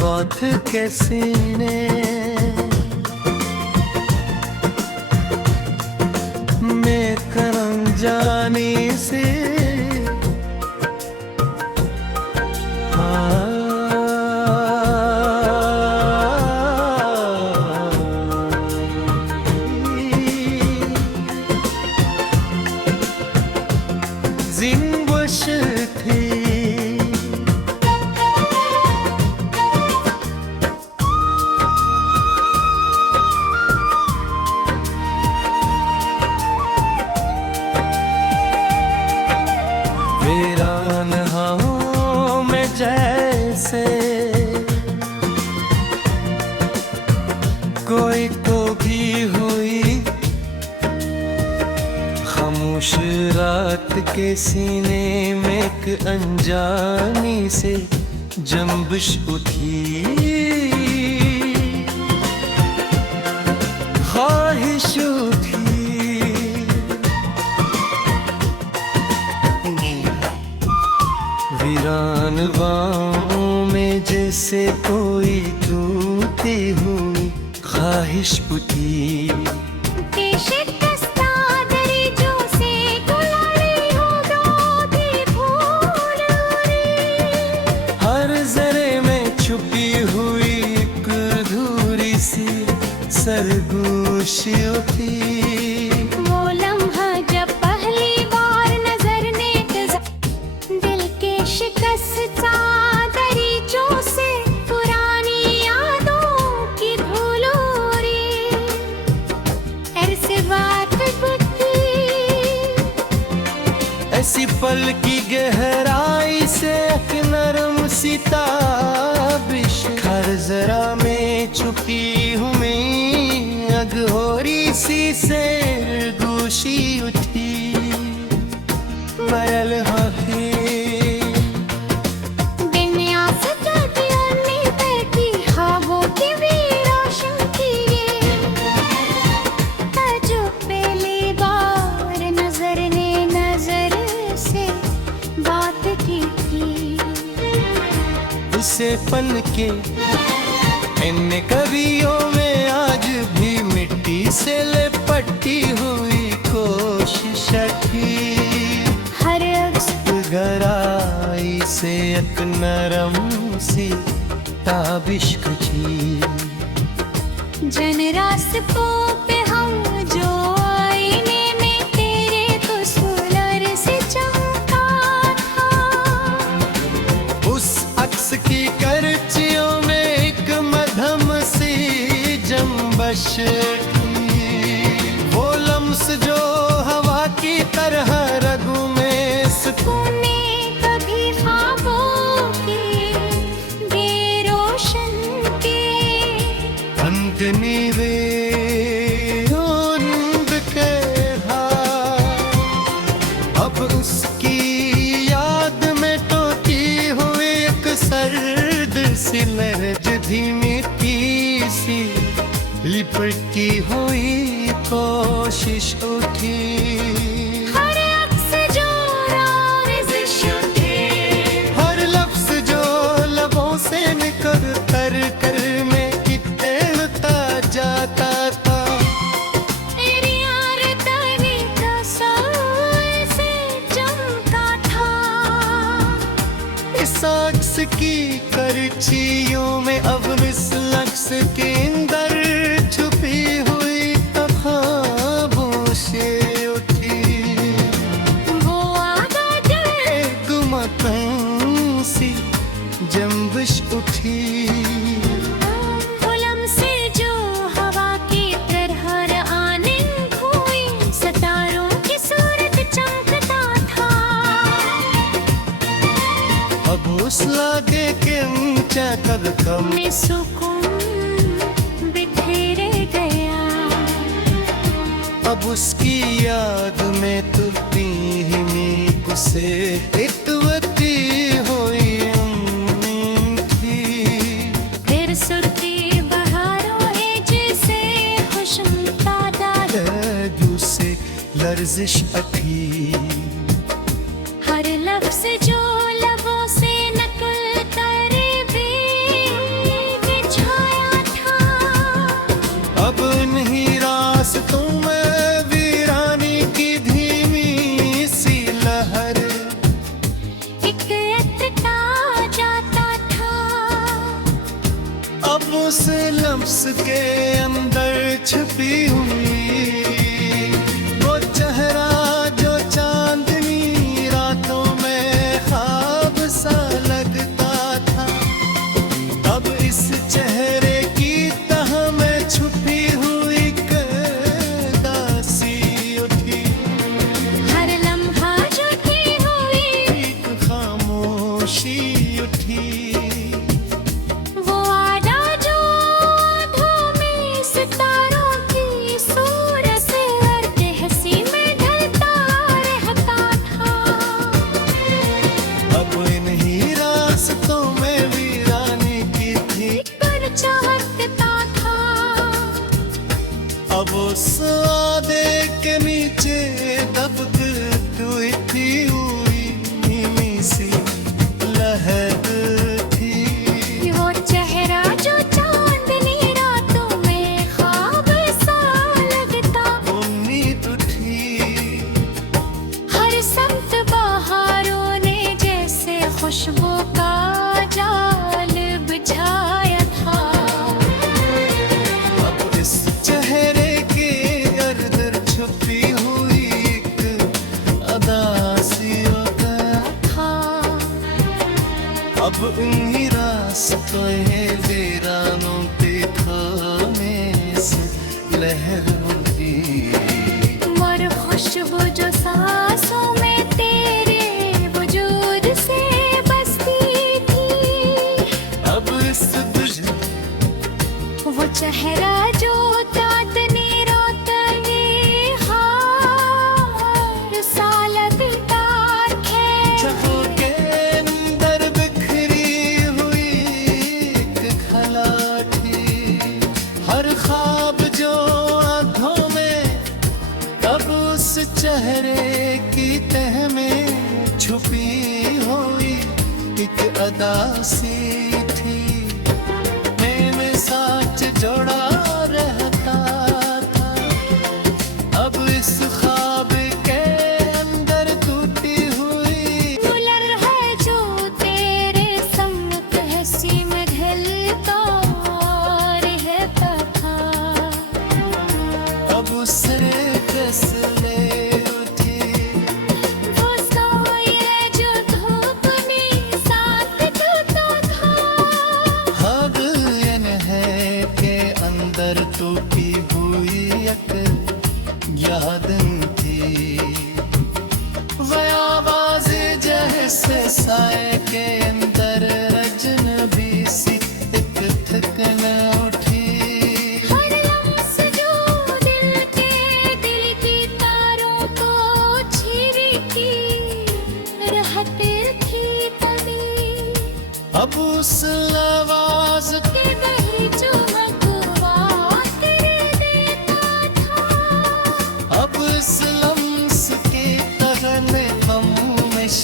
बात के सीने में करम जानी से जिंबश थी वीरान हाँ में जैसे कोई तो भी हुई खामोश रात के सीने में एक अनजानी से जंबिश उठी, ख्वाहिश उठी। वीरान बाहों में जैसे कोई टूटी हुई ख्वाहिश उठी। हर जरे में छुपी हुई एक अधूरी सी सरगोशी उठी। वो लम्हा जब पहली बार नजर ने दिल के शिकस्ता दरीचों से पुरानी यादों की धूल उड़ी। ऐसी बात बुद्धि ऐसी पल की गहराई से एक नरम सी ताबिश हर जरा में छुपी हुई अघोरी सी सरगोशी उठी। मरल हाथी से पन के इन कवियों में आज भी मिट्टी से लिपटी हुई कोशिश थी। हर गहराई से एक नरम सी ताबिश थी। जन रास्तों पे हम जो आईने में तेरे कुसुलर से चमका था, उस अक्स की करचियों में एक मधम सी जंबश थी। वो लम्स जो हवा की तरह रगों में तूने कभी ख्वाबों के बेरोशन के अंगनी वे ढूंढ के अब उसकी याद में टोती हुई एक सर्द सी लहर धीमी सी लिपटी हुई कोशिश उठी। हर अक्स जो राज़ उठे, हर लफ्ज जो लबों से निकल कर कर में कितना जाता था। तेरी यार तेरी तस्वीर से चमका था। इस अक्स की करचियों में अब इस लक्स के अंदर छुपी हुई ख्वाबों से उठी। वो आवाज़ एक मतन सी जंबिश उठी। गुलाम से जो हवा की तरह आने हुई सितारों की सूरत चमकता था। अब उस लागे के कदम में सुकून बिखेरे गया। अब उसकी याद में तू धीमी उसे इतवती हुई थी। फिर सुर्खी बहारों है जैसे खुशम तादा लर्जिश अथी। हर लफ्ज जो लबों से नकल करे बिछाया था। अब इन्हीं रास्तों में वीरानी की धीमी सी लहर एक इतना जाता था। अब उस लफ्ज के अंदर छुपी हुई वो चेहरा जो चांदनी रातों में ख्वाब सा लगता था। अब इस चेहरे की तह में छुपी हुई दासी उठी। हर लम्हा जो थी हुई एक खामोशी उठी। वो आड़ा जो आँखों में सितारों की सूरत से हर हंसी में ढलता रहता था। अब इन्हीं रास्तों में वीरानी की थी पर चाहता था। अब उस वादे के नीचे दबती हुई धीमी सी लहर थी। वो चेहरा जो चांदनी रातों में ख्वाब सा लगता। उम्मीद उठी हर समत बहारों ने जैसे खुशबू का जाल बिछाया था। अब इस चेहरे के अंदर छुपी हुई एक अदासी था अब इन्हीं रास्तों वीरानों पे थामे से लहर उठी। मर खुशबू जो सांसों में तेरे वजूद से बसती थी। अब इस तुझे वो चेहरा जो चांदनी रोतनी हार सा लगता है। छपो के अंदर बिखरी हुई एक खलाठी। हर ख्वाब जो आंखों में अब उस चेहरे की तह में छुपी हुई एक अदासी थी। में साच जोड़ा रहता था। अब इस ख्वाब के अंदर टूटी हुई दुल्हन है जो तेरे संग हंसी में ढलता रहता था। अब उसने फैसले उठी। वो सोए जो धूप में साथ धुता था। अब यन है के अंदर टूटी हुई एक यादन थी। वह आवाज जैसे साए के अंदर अजनबी सी एक थकन उठी। हर लम्स जो दिल की तारों को छीरती रहती थी तभी। अब उस आवाज के बही जो मगवा तेरे देता था। अब इस लम्स की तगन खामोश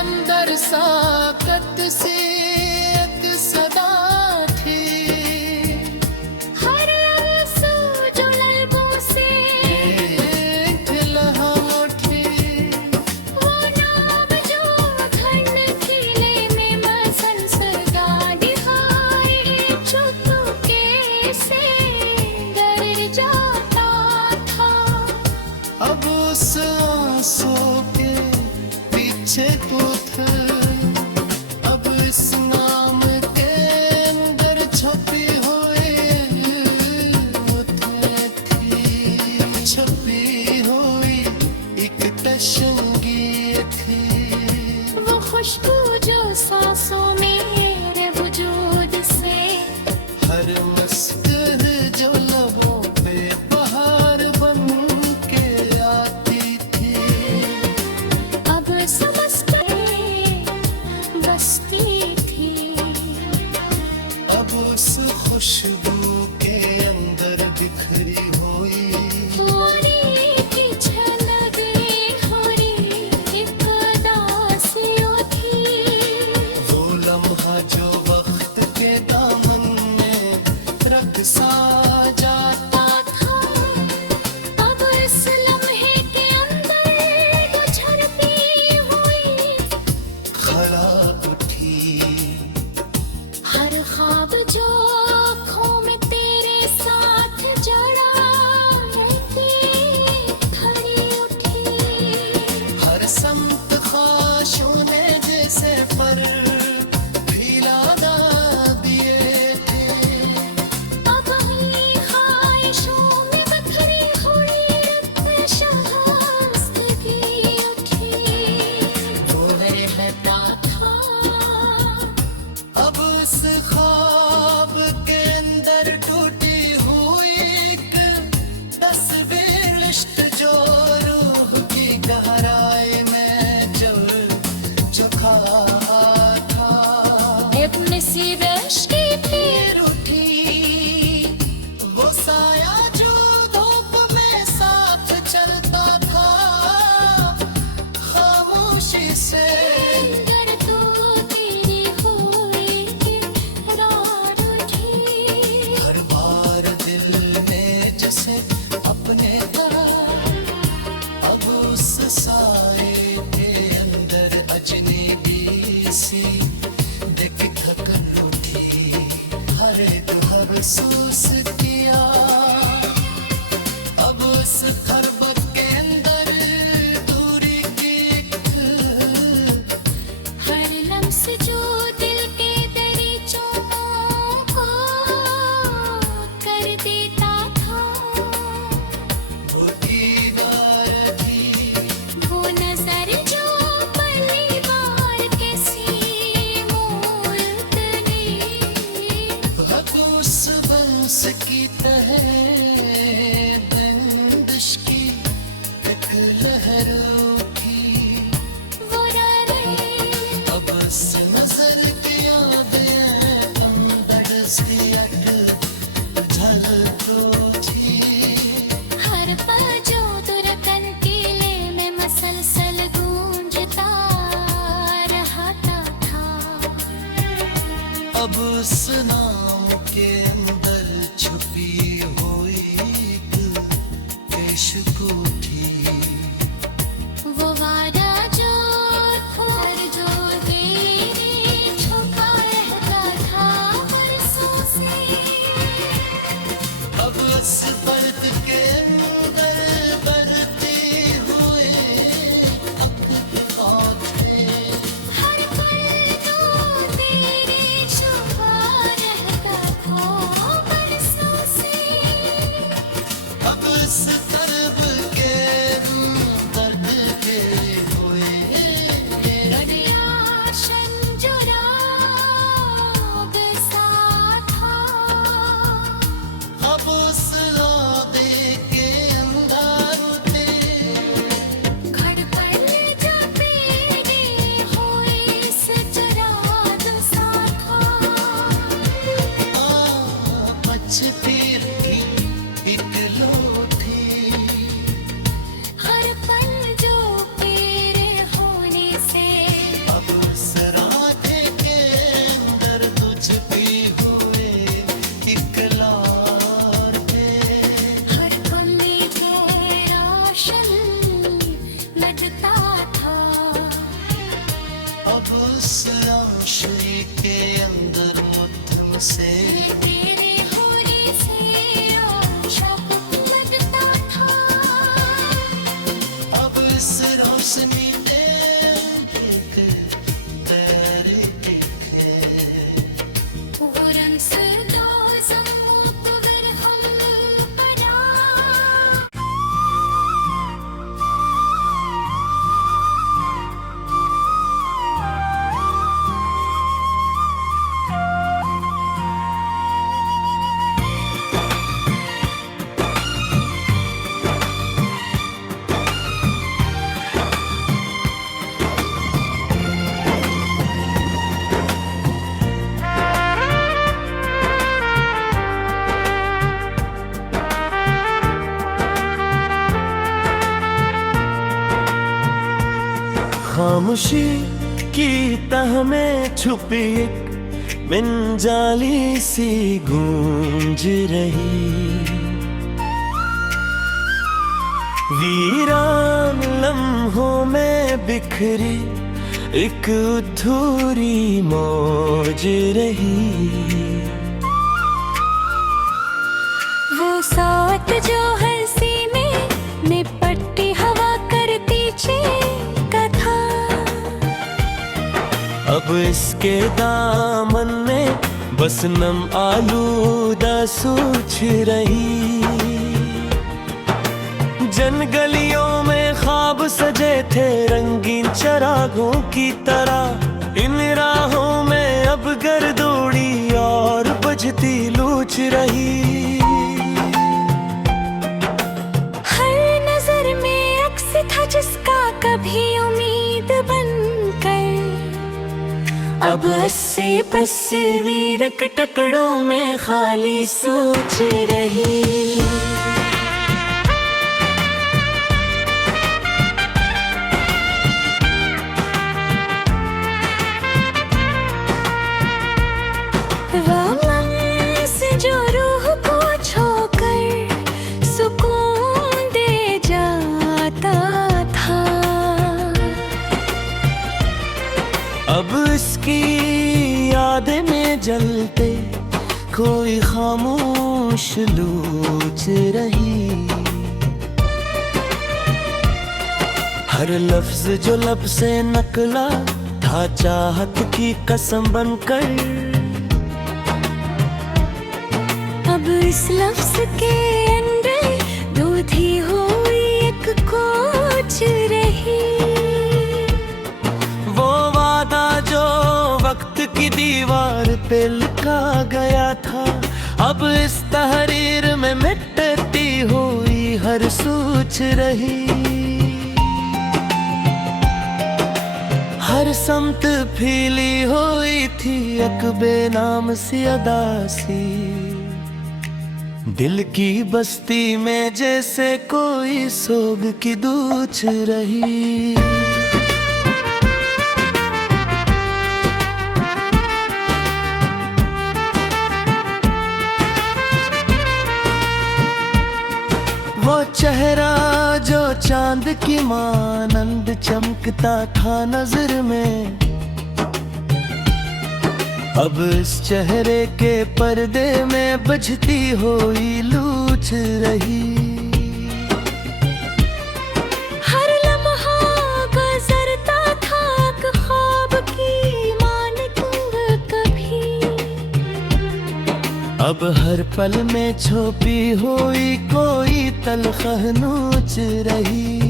अंदर साकत से एक सदा थी। हर लफ्ज़ जो लबों से एक लहम उठी। वो नाम जो घन खिले में मसन सगा दिखाए। चुपके से डर जाता था। अब उस आंसू के पीछे कुछ अब इस नाम के अंदर छुपी हुई थी। छुपी हुई एक तशंगी थी। वो खुशबू जो सांसों में मेरे वजूद से हर मस्कर जो लबों पे बहार बन के आती थी। अब समझते बसती थी। अब उस खुशबू के अंदर बिखरी हुई थोड़ी की छन इश्क जो रूह की गहराई में जल चुका था, एक नसीब इश्क की फिर उठी वो साया जो धूप में साथ चलता था, खामोशी से अगर तू तेरी हुई रात उठी। हर बार दिल में जैसे अपने अब उस साए के अंदर अजनबी सी दिख थकन उठी, हर एक महसूस किया अब उस खरबत के अंदर दूरी की एक हर लम्स जो दिल के दरीचों को कर देता था, वो दीदार थी, वो नजर जो पहली बार किसी मुल्तनी अब उस बंस की तह बंदिश की एक लहर उठी, वो राने अब उस नजर की याद हमदर्द सी झलक उठी, हर पल जो दुर्गन किले में मसलसल गूंजता रहता था। अब उस नाम के अंदर छुपी हुई एक इश्क उठी, वो वादा जो था जो तेरे छुपा रहता था बरसों से। अब उस बर्त के अंदर बरती हुए अक़्क़ा थे, हर पल जो तेरे छुपा रहता था बरसों से। अब इस कर्ब के दर्द के हुए रडियाशन जो राग सा था, अब उस रादे के अंदर थे, घड़पल जो तेरे हुए सजराद सा था। बचती रही एक लोठी, हर पल जो तेरे होने से अब उस राधे के अंदर तुझ पे हुए इकरार थे, हर पल में रोशन लगता था। अब उस लाशरी के अंदर मुद्दम से तेरे होने से शौक लगता था। अब इस रोशनी में एक तेरे दिखे, वो रंस दो ज़म्मुक़वर हम पड़ा। खामोशी की तह में छुपी एक मिंजाली सी गूंज रही, वीरान लम्हों में बिखरी एक अधूरी मौज रही। वो साथ जो हंसी में निपटती हवा करती चीका था, अब इसके दामन में बस नम आलूदा सूझ रही। जन गलियों में ख्वाब सजे थे रंगीन चरागों की तरह, इन राहों में अब गर्दोड़ी और बजती लूच रही। हर अब अस्सी तस्वीर के टुकड़ों में खाली सोच रही। रोमांस जो रूह को छोकर सुकून दे जाता था, अब इसकी यादें में जलते कोई खामोश लूच रही। हर लफ्ज जो लब से निकला था चाहत की कसम बनकर, अब इस लफ्ज के अंदर दूधी हुई एक कोच रही। वो वादा जो वक्त की दीवार पे लिखा गया था, अब इस तहरीर में मिटती हुई हर सोच रही। हर समत फीली हुई थी एक बेनाम सी अदा सी, दिल की बस्ती में जैसे कोई सोग की दूच रही। वो चेहरा जो चांद की मानंद चमकता था नजर में, अब इस चेहरे के पर्दे में बजती हुई लूच रही। हर लम्हा गुजरता था ख्वाब की मानक कभी, अब हर पल में छुपी हुई कोई तलखह नोच रही।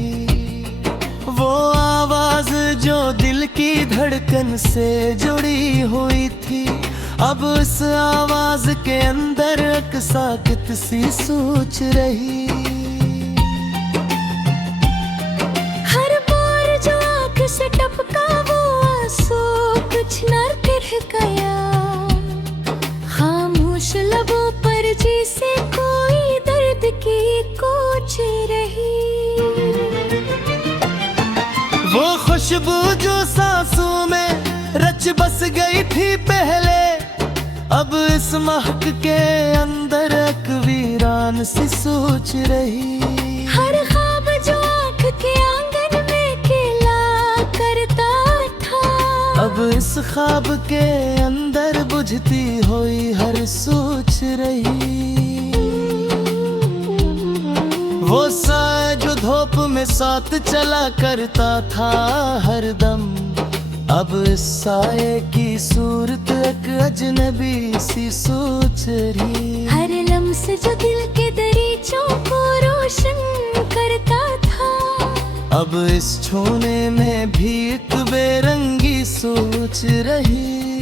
वो आवाज जो दिल की धड़कन से जुड़ी हुई थी, अब उस आवाज के अंदर एक साकित सी सोच रही। हर बार जो आँख से टपका वो आंसू कुछ न रह गया, खामोश लबों पर जैसे कोई दर्द की कोच रही। वो खुशबू जो सांसों में रच बस गई थी पहले, अब इस महक के अंदर एक वीरान सी सोच रही। हर ख्वाब जो आँख के आंगन में खेला करता था, अब इस ख्वाब के अंदर बुझती हुई हर सोच रही। वो साए जो धूप में साथ चला करता था हर दम, अब इस साए की सूरत एक अजनबी सी सोच रही। हर लम्स जो दिल के दरीचों को रोशन करता था, अब इस छूने में भी एक बेरंगी सोच रही।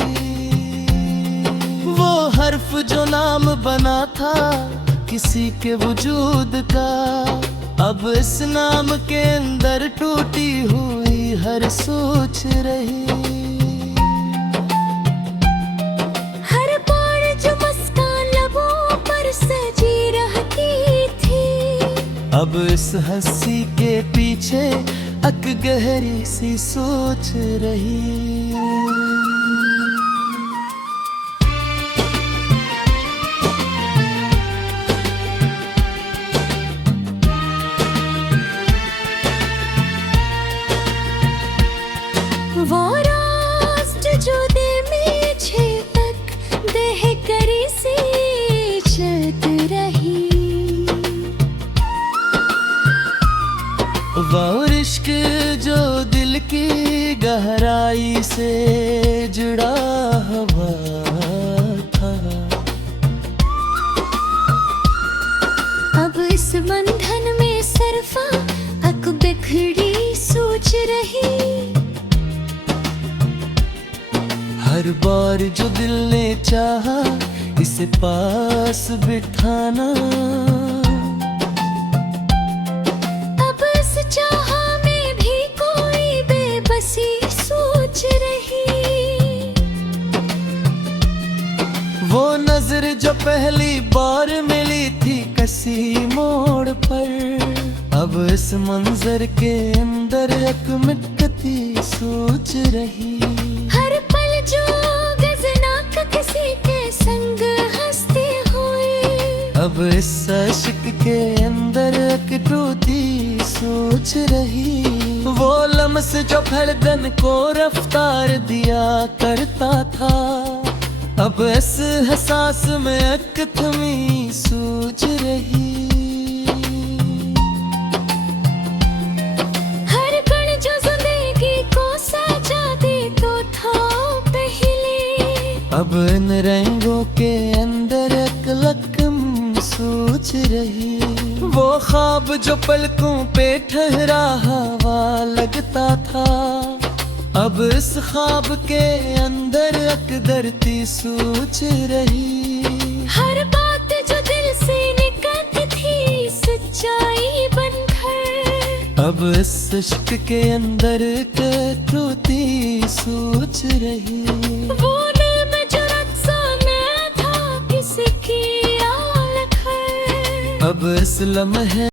वो हर्फ जो नाम बना था किसी के वजूद का, अब इस नाम के अंदर टूटी हुई हर सोच रही। हर बार जो मुस्कान लबों पर सजी रहती थी, अब इस हंसी के पीछे एक गहरी सी सोच रही। वो रास्ट जो दिल में छिपक देह करी सी चलत रही। वो इश्क जो दिल की गहराई से जुड़ा हुआ था, अब इस बंधन में सरफा अक बिखड़ी सोच रही। हर बार जो दिल ने चाहा इसे पास बिठाना, अब इस चाहा में भी कोई बेबसी सोच रही। अब इस मंजर के अंदर एक मिटती सोच रही। हर पल जो गजनाक किसी के संग हंसती हुई, अब इस अश्क के अंदर एक टूटी सोच रही। वो लम्स जो धड़कन को रफ्तार दिया करता था, अब इस एहसास में एक थमी सोच रही। हर कण जो जिंदगी को सजा दे तो था पहले, अब इन रंगों के अंदर एक लकम सोच रही। वो ख्वाब जो पलकों पे ठहरा हवा लगता था, अब इस ख्वाब के अंदर एक धरती सोच रही। हर बात जो दिल से निकलती थी सच्चाई बनकर, अब इस इश्क के अंदर के टूटी सोच रही। वो नैम जो रज़ाना था किसकी आलख है, अब इस लम्हे